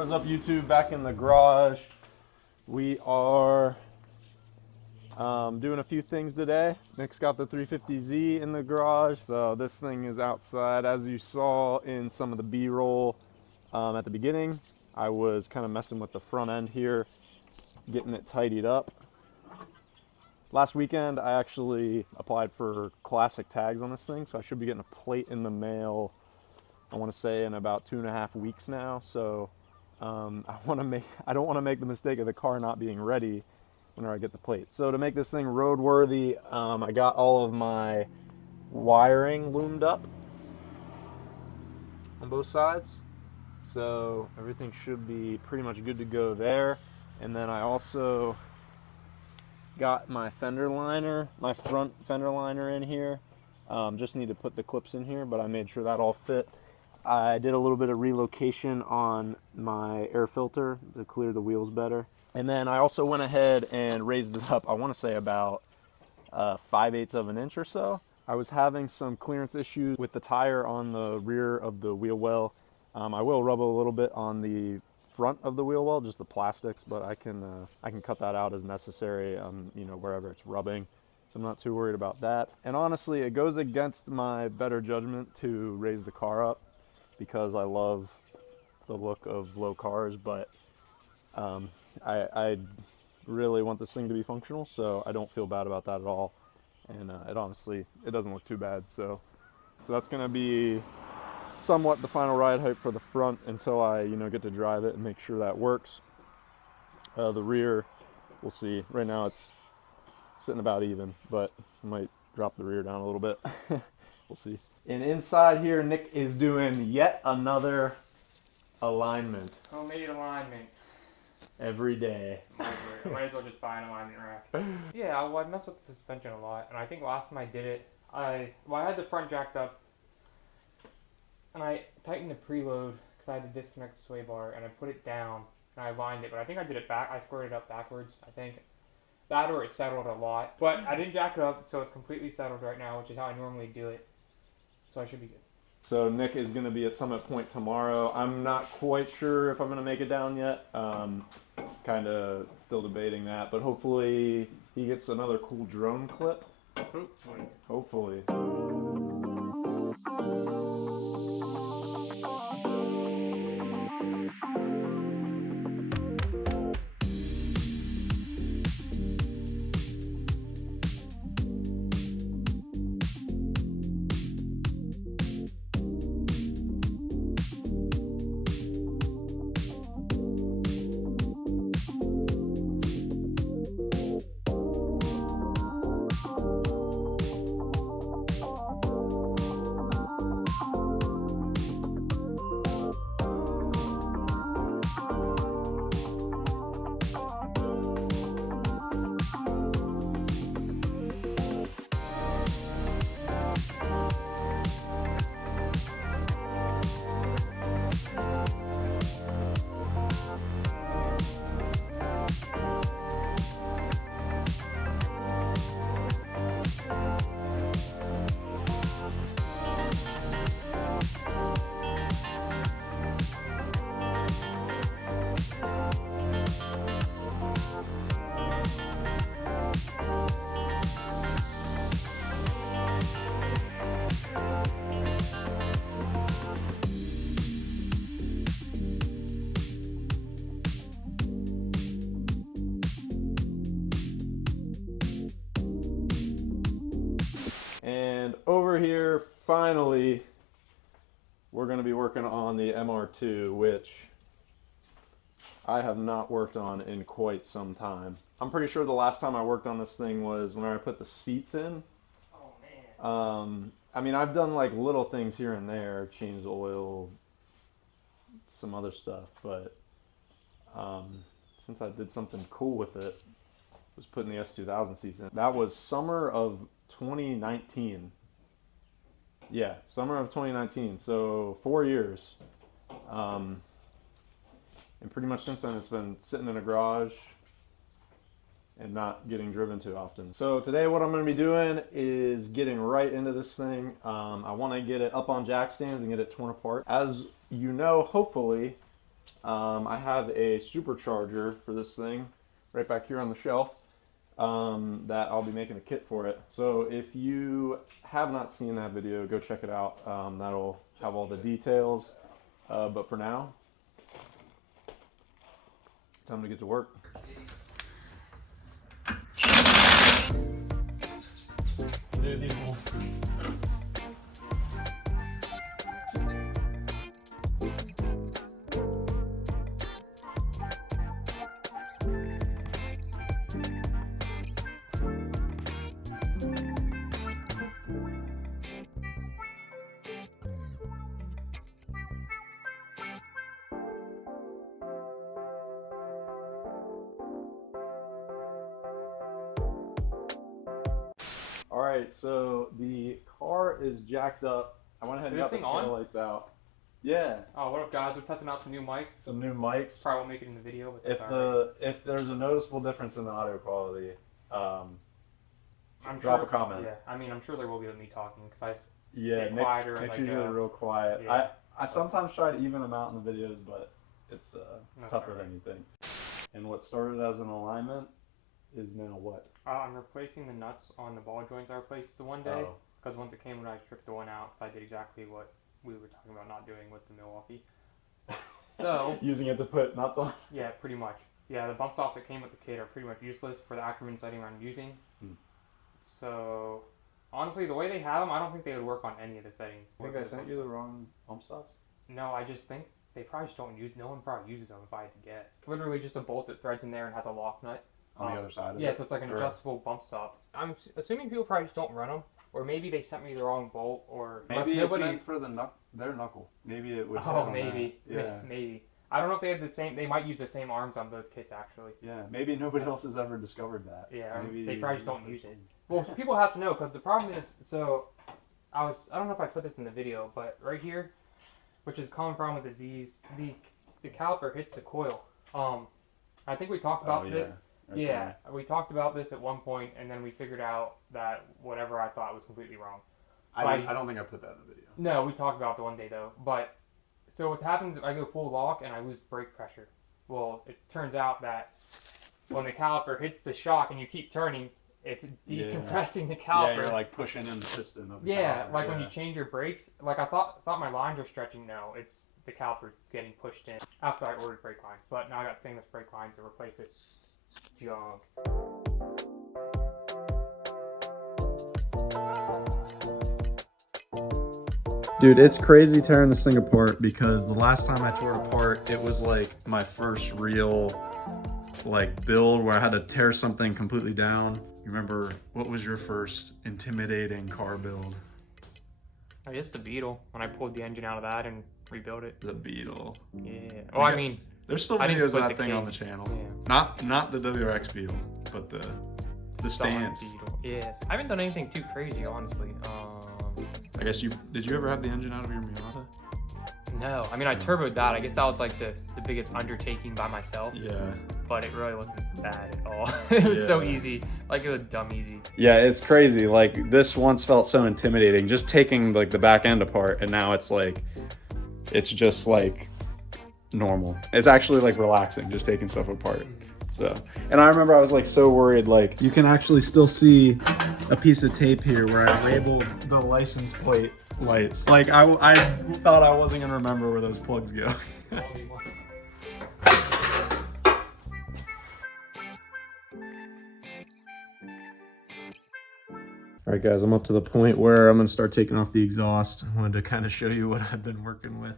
What is up, YouTube? Back in the garage. We are doing a few things today. Nick's got the 350Z in the garage. So this thing is outside. As you saw in some of the B-roll at the beginning, I was kind of messing with the front end here, getting it tidied up. Last weekend, I actually applied for classic tags on this thing, so I should be getting a plate in the mail, I want to say in about 2.5 weeks now. So I don't want to make the mistake of the car not being ready whenever I get the plate. So to make this thing roadworthy, I got all of my wiring loomed up on both sides. So everything should be pretty much good to go there. And then I also got my fender liner, my front fender liner in here. Just need to put the clips in here, but I made sure that all fit. I did a little bit of relocation on my air filter to clear the wheels better. And then I also went ahead and raised it up, I want to say about 5/8 of an inch or so. I was having some clearance issues with the tire on the rear of the wheel well. I will rub a little bit on the front of the wheel well, just the plastics, but I can cut that out as necessary, you know, wherever it's rubbing. So I'm not too worried about that. And honestly, it goes against my better judgment to raise the car up because I love the look of low cars, but I really want this thing to be functional, so I don't feel bad about that at all. And it doesn't look too bad. So that's gonna be somewhat the final ride height for the front until I, get to drive it and make sure that works. The rear, we'll see. Right now it's sitting about even, but I might drop the rear down a little bit. We'll see. And inside here, Nick is doing yet another alignment. Homemade alignment. Every day. I might as well just buy an alignment rack. Yeah, well, I messed with the suspension a lot, and I think last time I did it, I had the front jacked up, and I tightened the preload because I had to disconnect the sway bar, and I put it down, and I aligned it, but I think I did it back. I squared it up backwards, I think. That or it settled a lot, but I didn't jack it up, so it's completely settled right now, which is how I normally do it. So I should be good. So Nick is going to be at Summit Point tomorrow. I'm not quite sure if I'm going to make it down yet. Kind of still debating that, but hopefully he gets another cool drone clip. Hopefully. And over here, finally, we're going to be working on the MR2, which I have not worked on in quite some time. I'm pretty sure the last time I worked on this thing was when I put the seats in. Oh, man. I mean, I've done like little things here and there, changed oil, some other stuff, but since I did something cool with it, was putting the S2000 seats in. That was summer of 2019. Yeah, summer of 2019. So 4 years. And pretty much since then, it's been sitting in a garage and not getting driven too often. So today what I'm going to be doing is getting right into this thing. I want to get it up on jack stands and get it torn apart. As you know, hopefully, I have a supercharger for this thing right back here on the shelf that I'll be making a kit for it. So if you have not seen that video, go check it out. That'll have all the details. But for now, time to get to work. Dude, these will... Alright, so the car is jacked up. I went ahead and got the tail lights out. Yeah. Oh, what up, guys? We're testing out some new mics. Some new mics. Probably won't make it in the video. But If there's a noticeable difference in the audio quality, drop a comment. Yeah, I mean, I'm sure there will be with me talking because Nick's usually real quiet. Yeah. I sometimes try to even them out in the videos, but it's tougher than you think. And what started as an alignment is now what? I'm replacing the nuts on the ball joints I replaced the one day because once it came when I stripped the one out, I did exactly what we were talking about not doing with the Milwaukee. So using it to put nuts on? Yeah, pretty much. Yeah, the bump stops that came with the kit are pretty much useless for the Ackerman setting I'm using. So honestly, the way they have them, I don't think they would work on any of the settings. I think I sent you the wrong bump stops? No, I just think they probably just don't use. No one probably uses them if I had to guess. It's literally just a bolt that threads in there and has a lock nut on the other side of it. Yeah, so it's like an adjustable bump stop. I'm assuming people probably just don't run them, or maybe they sent me the wrong bolt, or maybe it's meant for their knuckle. Maybe it would. Oh, maybe. Yeah. Maybe. I don't know if they have the same. They might use the same arms on both kits actually. Yeah, maybe nobody else has ever discovered that. Yeah, maybe they probably just don't use it. Well, people have to know because the problem is, so I don't know if I put this in the video, but right here, which is a common problem with the Z's, the caliper hits the coil. I think we talked about this. Yeah, we talked about this at one point, and then we figured out that whatever I thought was completely wrong. I don't think I put that in the video. No, we talked about it the one day though. But so what happens? I go full lock and I lose brake pressure. Well, it turns out that when the caliper hits the shock and you keep turning, it's decompressing the caliper. Yeah, you're like pushing in the piston of the caliper. Like when you change your brakes. Like I thought my lines are stretching. No, it's the caliper getting pushed in after I ordered brake lines. But now I got stainless brake lines to replace this junk. Dude, it's crazy tearing this thing apart because the last time I tore it apart, it was like my first real like build where I had to tear something completely down. You remember, what was your first intimidating car build? I guess the Beetle, when I pulled the engine out of that and rebuilt it. The Beetle. Yeah. Oh, I mean, there's still videos of that thing on the channel. Yeah. Not the WRX Beetle, but the stance. Beetle. Yes. I haven't done anything too crazy, honestly. I guess did you ever have the engine out of your Miata? No. I mean, I turboed that. I guess that was like the biggest undertaking by myself. Yeah. But it really wasn't bad at all. It was so easy. Like, it was dumb easy. Yeah, it's crazy. Like, this once felt so intimidating, just taking like the back end apart, and now it's like, it's just like normal. It's actually like relaxing, just taking stuff apart. So, and I remember I was like so worried, like you can actually still see a piece of tape here where I labeled the license plate lights. Like I thought I wasn't gonna remember where those plugs go. All right, guys, I'm up to the point where I'm gonna start taking off the exhaust. I wanted to kind of show you what I've been working with.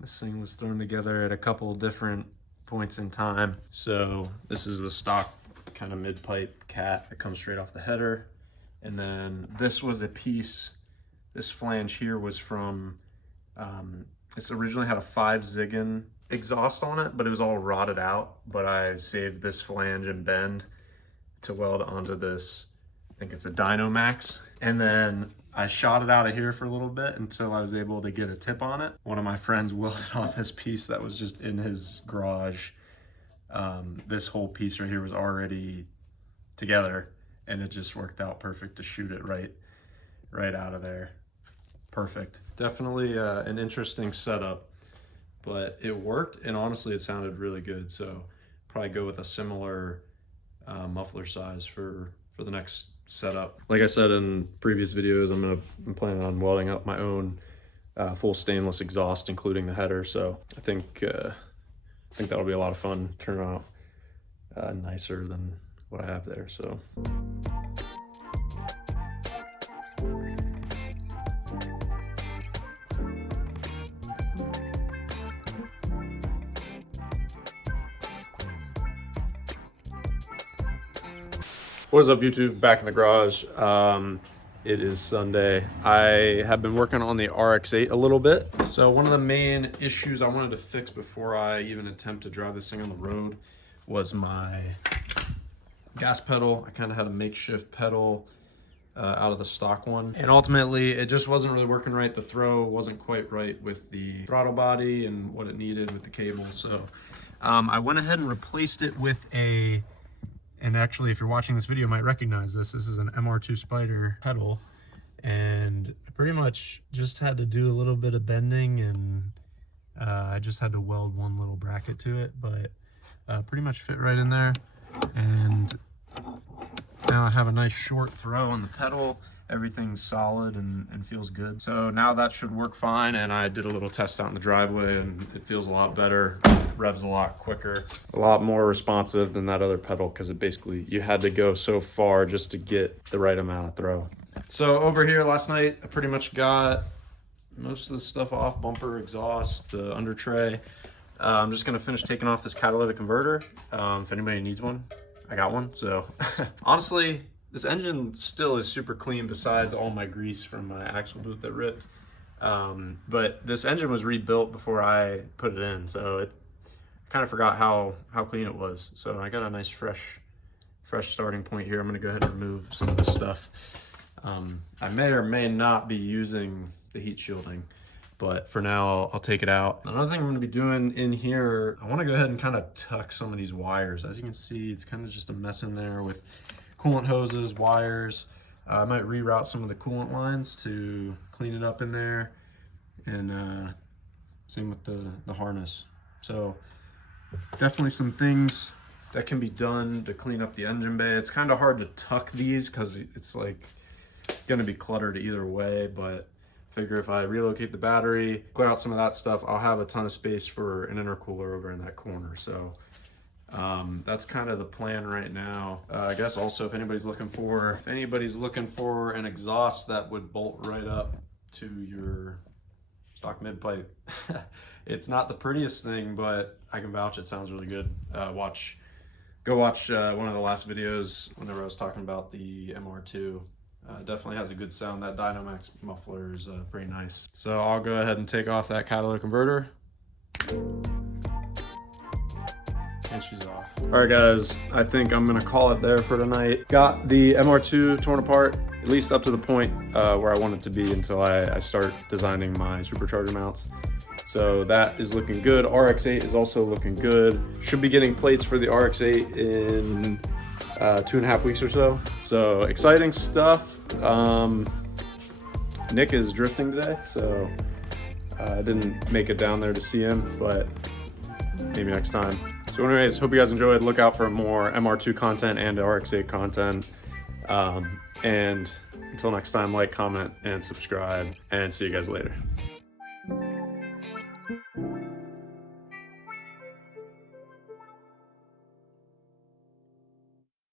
This thing was thrown together at a couple different points in time. So this is the stock kind of mid-pipe cat that comes straight off the header. And then this was a piece, this flange here was from, it's originally had a 5 Ziggin exhaust on it, but it was all rotted out. But I saved this flange and bend to weld onto this, I think it's a Dynamax. And then I shot it out of here for a little bit until I was able to get a tip on it. One of my friends welded off this piece that was just in his garage. This whole piece right here was already together, and it just worked out perfect to shoot it right out of there. Perfect. Definitely an interesting setup. but it worked, and honestly it sounded really good. So probably go with a similar muffler size for the next setup. Like I said in previous videos, I'm planning on welding up my own full stainless exhaust, including the header. So I think that'll be a lot of fun. Turn out nicer than what I have there. So. What's up, YouTube? Back in the garage. It is Sunday. I have been working on the RX8 a little bit. So one of the main issues I wanted to fix before I even attempt to drive this thing on the road was my gas pedal. I kind of had a makeshift pedal out of the stock one, and ultimately it just wasn't really working right. The throw wasn't quite right with the throttle body and what it needed with the cable. So I went ahead and replaced it with and actually, if you're watching this video, you might recognize this. This is an MR2 Spyder pedal, and I pretty much just had to do a little bit of bending, and I just had to weld one little bracket to it, but pretty much fit right in there. And now I have a nice short throw on the pedal. Everything's solid and feels good. So now that should work fine, and I did a little test out in the driveway, and it feels a lot better. Revs a lot quicker, a lot more responsive than that other pedal, because it basically, you had to go so far just to get the right amount of throw. So over here last night, I pretty much got most of the stuff off: bumper, exhaust, the under tray. I'm just gonna finish taking off this catalytic converter. If anybody needs one, I got one. So honestly, this engine still is super clean besides all my grease from my axle boot that ripped. But this engine was rebuilt before I put it in, so it kind of forgot how clean it was. So I got a nice fresh starting point here. I'm gonna go ahead and remove some of this stuff. I may or may not be using the heat shielding, but for now I'll take it out. Another thing I'm gonna be doing in here, I wanna go ahead and kind of tuck some of these wires. As you can see, it's kind of just a mess in there with coolant hoses, wires. I might reroute some of the coolant lines to clean it up in there, and same with the harness. So definitely some things that can be done to clean up the engine bay. It's kind of hard to tuck these because it's like gonna be cluttered either way, but I figure if I relocate the battery, clear out some of that stuff, I'll have a ton of space for an intercooler over in that corner. So that's kind of the plan right now. I guess also if anybody's looking for an exhaust that would bolt right up to your stock mid pipe, it's not the prettiest thing, but I can vouch it sounds really good. Go watch one of the last videos whenever I was talking about the MR2. Definitely has a good sound. That Dynamax muffler is pretty nice. So I'll go ahead and take off that catalytic converter. And she's off. All right, guys, I think I'm gonna call it there for tonight. Got the MR2 torn apart, at least up to the point where I want it to be until I start designing my supercharger mounts. So that is looking good. RX8 is also looking good. Should be getting plates for the RX8 in 2.5 weeks or so. So exciting stuff. Nick is drifting today, so I didn't make it down there to see him, but maybe next time. So anyways, hope you guys enjoyed. Look out for more MR2 content and RX8 content. And until next time, like, comment, and subscribe, and see you guys later.